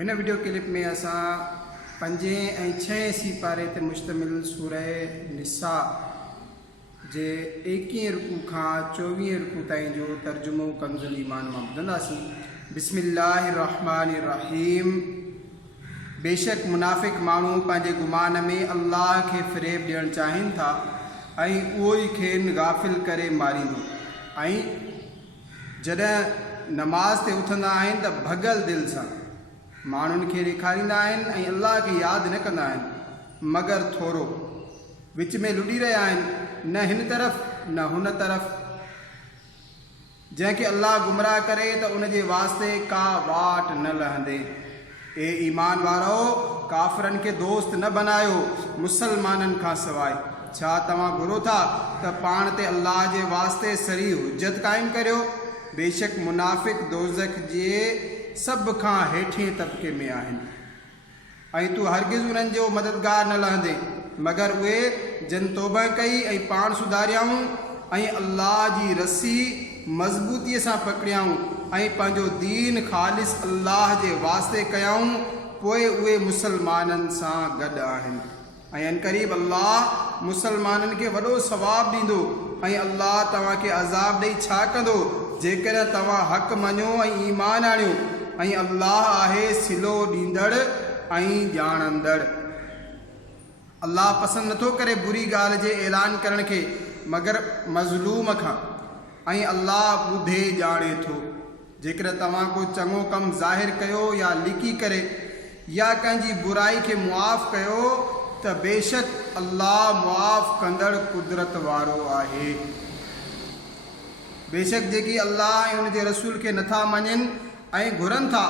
इन video clip में असां 5 ऐं 6 सिपारे ते मुश्तमिल सूरह निसा जे 21 रुकू खां 24 रुकू ताईं जो तर्जुमो कंज़ुल ईमान मां ॿुधंदासीं। बिस्मिल्लाहिर्रहमानिर्रहीम। बेशक मुनाफ़िक माण्हू पंहिंजे गुमान में अल्लाह खे फ़रेब ॾियणु चाहिनि था ऐं उहो ई खेनि गाफ़िल करे मारींदो। ऐं जॾहिं नमाज़ ते उथंदा आहिनि त भॻल दिलि सां माण्हुनि खे ॾेखारींदा आहिनि ऐं अल्लाह खे यादि न कंदा आहिनि मगर थोरो। विच में लुॾी रहिया आहिनि, न हिन तरफ़ न हुन तरफ़। जंहिंखे अल्लाह गुमराह करे त उन जे वास्ते का वाट न लहंदे। ए ईमान वारो, काफ़िरनि खे दोस्त न बनायो मुसलमाननि खां सवाइ। छा तव्हां घुरो था त पाण ते अल्लाह जे वास्ते सरी हुज्जत क़ाइमु करियो? बेशक मुनाफ़िक दोज़ख जे सभ खां हेठिएं तबिके में आहिनि ऐं तूं हरगिज़ उन्हनि जो मददगार न लहंदे मगर उहे जन तौबा कई ऐं पाण सुधारियाऊं ऐं अल्लाह जी रस्सी मज़बूतीअ सां पकड़ियाऊं ऐं पंहिंजो दीन ख़ालिस अल्लाह जे वास्ते कयाऊं, पोइ उहे मुसलमाननि सां गॾु आहिनि। ऐं अनक़रीब अल्लाह मुसलमाननि खे वॾो सवाबु ॾींदो ऐं अल्लाह तव्हांखे अज़ाब ॾेई छा कंदो जेकॾहिं तव्हां हक़ मञो ऐं ईमान आणियो। ऐं अल्लाह आहे सिलो ॾींदड़ ऐं ॼाणंदड़। अल्लाह पसंदि नथो करे बुरी ॻाल्हि जे ऐलान करण खे मगर मज़लूम खां, ऐं अल्लाह ॿुधे ॼाणे थो। जेकर तव्हां को चङो कमु ज़ाहिर कयो या लिकी करे या कंहिंजी बुराई खे मुआफ़ कयो त बेशक अल्लाह मुआफ़ कंदड़ कुदरत वारो आहे। बेशक जेकी अल्लाह ऐं उन जे रसूल खे नथा मञनि ऐं घुरनि था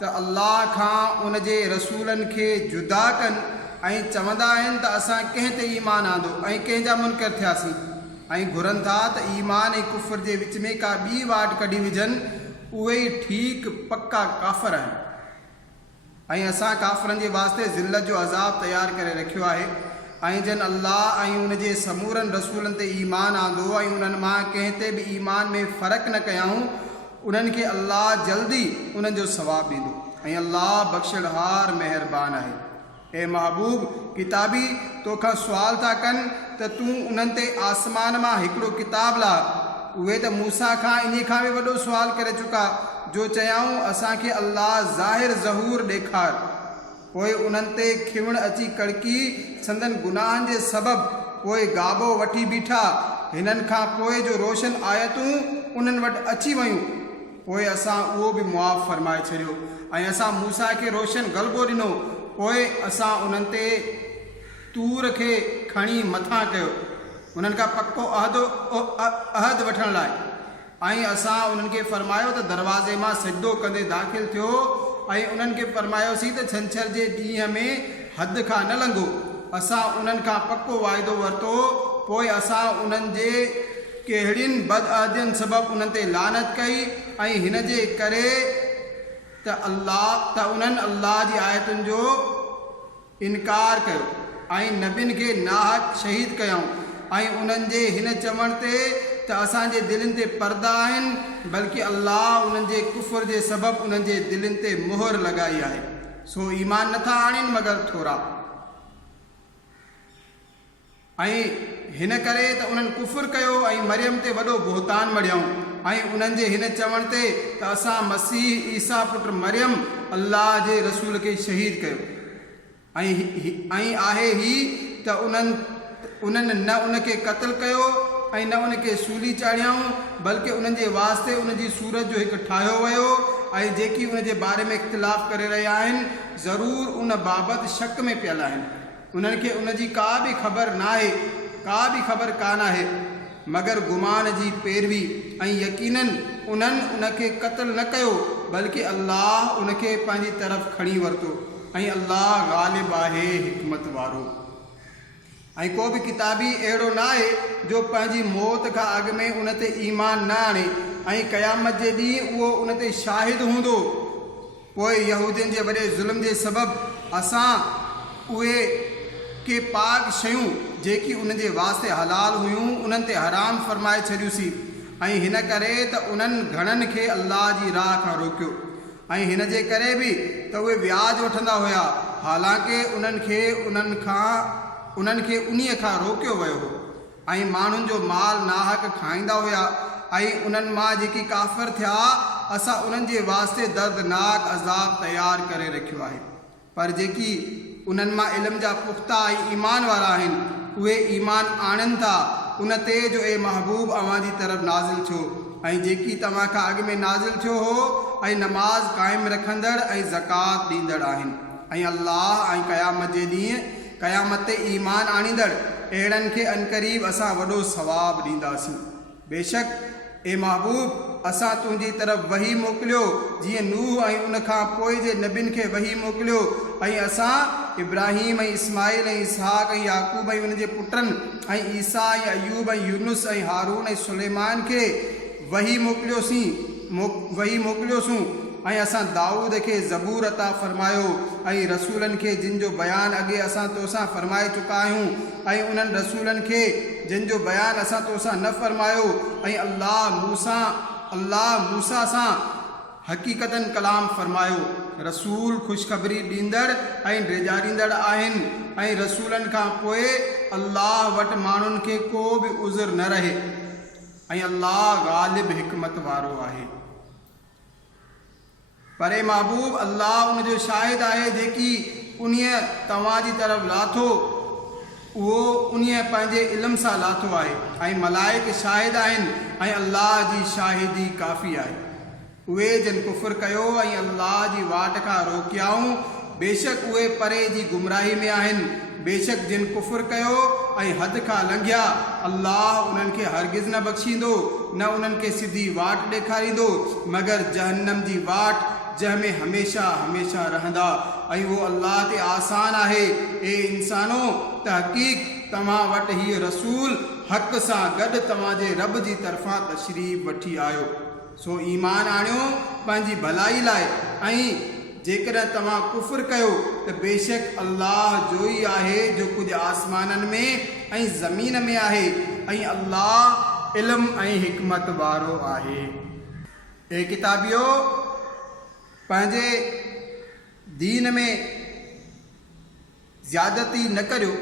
त अल्लाह खां उन जे रसूलनि खे जुदा कनि ऐं चवंदा आहिनि त असां कंहिं ते ईमान आंदो ऐं कंहिंजा मुनकर थियासीं, ऐं घुरनि था त ईमान ऐं कुफ़र जे विच में का ॿी वाट कढी विझनि, उहे ई ठीकु पक्का काफ़िर आहिनि। ऐं असां काफ़िरनि जे वास्ते ज़िल्लत जो अज़ाब तयारु करे रखियो आहे। ऐं जन अल्लाह ऐं उन जे समूरनि रसूलनि ते ईमान आंदो ऐं उन्हनि मां कंहिं ते बि ईमान में फ़र्क़ु न कयाऊं, उन्हनि खे अल्लाह जल्दी उन्हनि जो सवाबु ॾींदो ऐं अल्लाह बख़्शणहार महिरबान आहे। ए महबूब, किताबी तोखां सुवाल था कनि त तूं उन्हनि ते आसमान मां हिकिड़ो किताब ला। उहे त मूसा खां इन खां बि वॾो सुवाल करे चुका जो चयाऊं असांखे अल्लाह ज़ाहिर ज़हूर ॾेखार। पोइ उन्हनि ते खिवण अची कड़की संदन गुनाहनि जे सबबु पोइ गाबो वठी बीठा। हिननि खां पोइ जो रोशन आयतूं उन्हनि वटि अची वियूं, पोइ असां उहो बि मुआफ़ फरमाए छॾियो ऐं असां मूसा खे रोशन ग़लबो ॾिनो। पोइ असां उन्हनि ते तूर खे खणी मथां कयो उन्हनि खां पको अहद वठण लाइ, ऐं असां उन्हनि खे फरमायो त दरवाज़े मां सजदो कंदे दाख़िल थियो ऐं उन्हनि खे फरमायोसीं त छंछर जे ॾींहं में हद खां न लंघो। असां उन्हनि खां पको वाइदो वरितो। पोइ असां उन्हनि जे कहिड़ियुनि बदअहदियुनि सबबु उन्हनि ते लानत कई ऐं हिन जे करे त उन्हनि अल्लाह जी आयतुनि जो इनकार कयो ऐं नबियुनि खे नाहक शहीद कयऊं। ऐं उन्हनि जे हिन चवण ते त असांजे दिलनि ते पर्दा आहिनि, बल्कि अल्लाह उन्हनि जे कुफ़र जे सबबु उन्हनि जे दिलनि ते मुहर लॻाई आहे, सो ईमान नथा आणनि मगर थोरा। ऐं हिन करे त उन्हनि कुफ़र कयो ऐं मरियम ते वॾो बोहतान मढ़ियऊं ऐं उन्हनि जे हिन चवण ते त असां मसीह ईसा पुट मरियम अल्लाह जे रसूल खे शहीद कयो। ऐं आहे ही त उन्हनि न उनखे क़त्ल कयो ऐं न उनखे सूली चाढ़ियाऊं, बल्कि उन्हनि जे वास्ते उनजी सूरत जो हिकु ठाहियो वियो। ऐं जेकी उन जे बारे में इख़्तिलाफ़ करे रहिया आहिनि ज़रूरु उन बाबति शक में पियल आहिनि। उन्हनि खे उनजी का बि ख़बर कान आहे मगर गुमान जी पैरवी, ऐं यकीनन उन्हनि उनखे क़त्ल न कयो बल्कि अल्लाह उनखे पंहिंजी तरफ़ खणी वरितो ऐं अल्लाह ग़ालिब आहे, हिकमत वारो। ऐं को बि किताबी अहिड़ो न आहे जो पंहिंजी मौत खां अॻु में उन ते ईमान न आणे ऐं क़यामत जे ॾींहुं उहो उन ते शाहिद हूंदो। पोइ यहूदियुनि जे वॾे ज़ुल्म जे सबबु असां उहे के पाक शयूं जेकी उन जे वास्ते हलाल हुयूं उन्हनि ते हराम फरमाए छॾियूंसीं ऐं हिन करे त उन्हनि घणनि खे अल्लाह जी राह खां रोकियो ऐं हिन जे करे बि त उहे व्याज वठंदा हुया, हालांकि उन्हनि खे उन्हीअ खां रोकियो वियो हो ऐं माण्हुनि जो माल नाहक खाईंदा हुया। ऐं उन्हनि मां जेकी काफ़िर थिया असां उन्हनि जे वास्ते दर्दनाक अज़ाब तयारु करे रखियो आहे। पर जेकी उन्हनि मां इल्म जा पुख़्ता ऐं ईमान वारा आहिनि उहे ईमान आणनि था उन ते जो ए महबूब अव्हां जी तरफ़ नाज़िल थियो ऐं जेकी तव्हां खां अॻु में नाज़िल थियो हो ऐं नमाज़ क़ाइमु रखंदड़ ऐं ज़कात ॾींदड़ आहिनि ऐं अल्लाह ऐं क़यामत जे ॾींहुं क़यामत ते ईमान आणींदड़ अहिड़नि खे अनक़रीब असां वॾो सवाबु ॾींदासीं। बेशक ए महबूब असां तुंहिंजी तरफ़ वही मोकिलियो जीअं नूह ऐं उन खां पोइ जे नबियुनि खे वही मोकिलियो ऐं असां इब्राहिम ऐं इस्माइल ऐं इसहाक ऐं याकूब ऐं उन जे पुटनि ऐं ईसा ऐं अयूब ऐं यूनुस ऐं हारून ऐं सुलेमान खे वही मोकिलियोसीं ऐं असां दाऊद खे ज़बूर अता फ़रमायो ऐं रसूलनि खे जिन जो बयानु अॻे असां तोसां फ़रमाए चुका आहियूं ऐं उन्हनि रसूलनि खे जिन जो बयानु असां तोसां न फ़रमायो ऐं अल्लाह मूसा सां हक़ीक़तन कलाम फ़रमायो। रसूल ख़ुशख़बरी ॾींदड़ ऐं ॾेजारींदड़ आहिनि ऐं रसूलनि खां पोइ अल्लाह वटि माण्हुनि खे को बि उज़र न रहे ऐं अल्लाह ग़ालिब हिकमत वारो आहे। पर ए महबूब अल्लाह उनजो शाहिद आहे जेकी उन्हीअ तव्हां जी तरफ़ लाथो उहो उन्हीअ पंहिंजे इल्म सां लाथो आहे ऐं मलाइक शाहिद आहिनि ऐं अल्लाह जी शाहिदी काफ़ी आहे। उहे जिन कुफ़ुर कयो ऐं अल्लाह जी वाट खां रोकियाऊं बेशक उहे परे जी गुमराही में आहिनि। बेशक जिन कुफ़ुर कयो ऐं हद खां लंघिया अल्लाह उन्हनि खे हरगिज़ न बख़्शींदो न उन्हनि खे सिधी वाट ॾेखारींदो मगर जहन्नम जी वाट जंहिंमें हमेशा हमेशा रहंदा ऐं उहो अल्लाह ते आसान आहे। ए इंसानो तहक़ीक़ तव्हां वटि हीअ रसूल हक़ सां गॾु तव्हांजे रब जी तरफ़ां तशरीफ़ वठी आयो सो ईमान आणियो पंहिंजी भलाई लाइ ऐं जेकॾहिं तव्हां कुफ़ुर कयो त बेशक अल्लाह जो ई आहे जो कुझु आसमाननि में ऐं ज़मीन में आहे ऐं अल्लाह इल्म ऐं हिकमत वारो आहे। ए किताबियो पंहिंजे दीन में ज़्यादती न करियो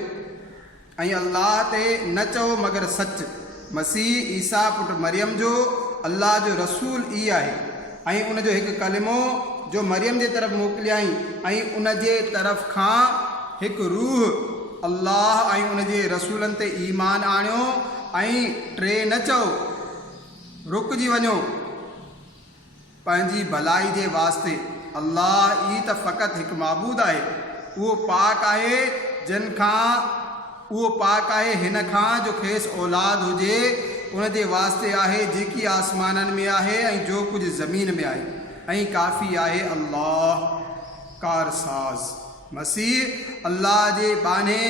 ऐं अल्लाह ते न चओ मगर सच। मसीह ईसा पुट मरियम जो अल्लाह जो रसूल ई आहे ऐं उन जो हिकु कलिमो जो मरियम जे तरफ़ मोकिलियाई ऐं उन जे तरफ़ खां हिकु रूह अल्लाह ऐं उन जे रसूलनि ते ईमान आणियो ऐं टे न चओ रुकिजी वञो पंहिंजी भलाई जे वास्ते। अल्लाह ई त फ़क़ति हिकु माबूद आहे उहो पाक आहे हिन खां जो खेसि औलाद हुजे उन जे वास्ते आहे जेकी आसमाननि में आहे ऐं जो कुझु ज़मीन में आहे ऐं काफ़ी आहे अल्लाह कारसाज़। मसीह अल्लाह जे बाने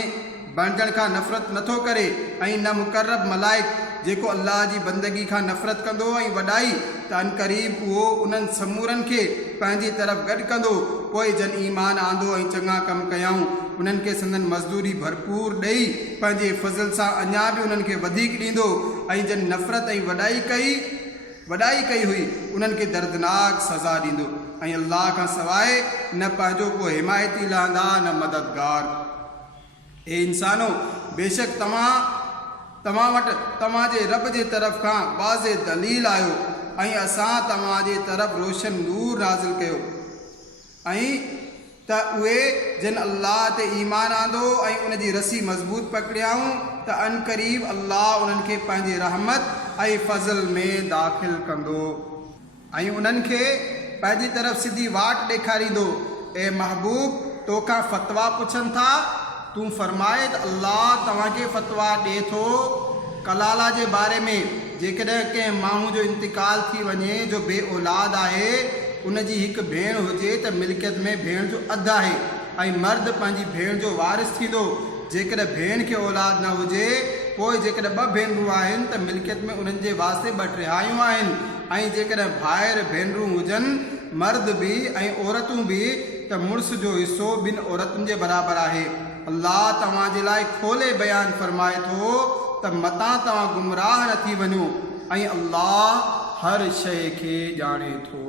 बणजण खां नफ़रत नथो करे ऐं न मुक़र्रब मलाइक जेको अल्लाह जी बंदगी खां नफ़रत कंदो ऐं वॾाई त अनक़रीब उहो उन्हनि समूरनि खे पंहिंजी तरफ़ गॾु कंदो। पोइ जन ईमान आंदो ऐं चङा कमु कयाऊं उन्हनि खे संदन मज़दूरी भरपूर ॾेई पंहिंजे फज़ल सां अञा बि उन्हनि खे वधीक ॾींदो ऐं जन नफ़रत ऐं वॾाई कई हुई उन्हनि खे दर्दनाक सज़ा ॾींदो ऐं अल्लाह खां सवाइ न पंहिंजो को हिमायती लहंदा न मददगार। ए इंसानो बेशक तव्हां वटि तव्हांजे रब जे तरफ़ खां वाज़े दलील आयो ऐं असां तव्हांजे तरफ़ रोशन नूर नाज़िल कयो ऐं त उहे जिन अल्लाह ते ईमान आंदो ऐं उन जी रसी मज़बूत पकड़ियाऊं त अनक़रीब अल्लाह उन्हनि खे पंहिंजी रहमत ऐं फज़ल में दाख़िल कंदो ऐं उन्हनि खे पंहिंजी तरफ़ सिधी वाट ॾेखारींदो। ए महबूब तोखां फ़तवा पुछनि था तूं फ़रमाए त अल्लाह तव्हांखे फ़तवा ॾिए थो कलाला जे बारे में। जेकॾहिं कंहिं माण्हू जो इंतिकाल थी वञे जो बे औलाद आहे उन जी हिकु भेण हुजे त मिल्कियत में भेण जो अधु आहे ऐं मर्द पंहिंजी भेण जो वारिस थींदो। जेकॾहिं भेण खे औलाद न हुजे पोइ जेकॾहिं ॿ भेनरूं आहिनि त मिल्कियत में उन्हनि जे वास्ते ॿ टिहायूं आहिनि ऐं जेकॾहिं भाइर भेनरूं हुजनि मर्द बि ऐं औरतूं बि त मुड़ुस जो हिसो ॿिनि औरतुनि जे बराबरि आहे। अल्लाह तव्हांजे लाइ खोले बयानु फ़रमाए थो त मतां तव्हां गुमराह न थी वञो ऐं अल्लाह हर शइ खे ॼाणे थो।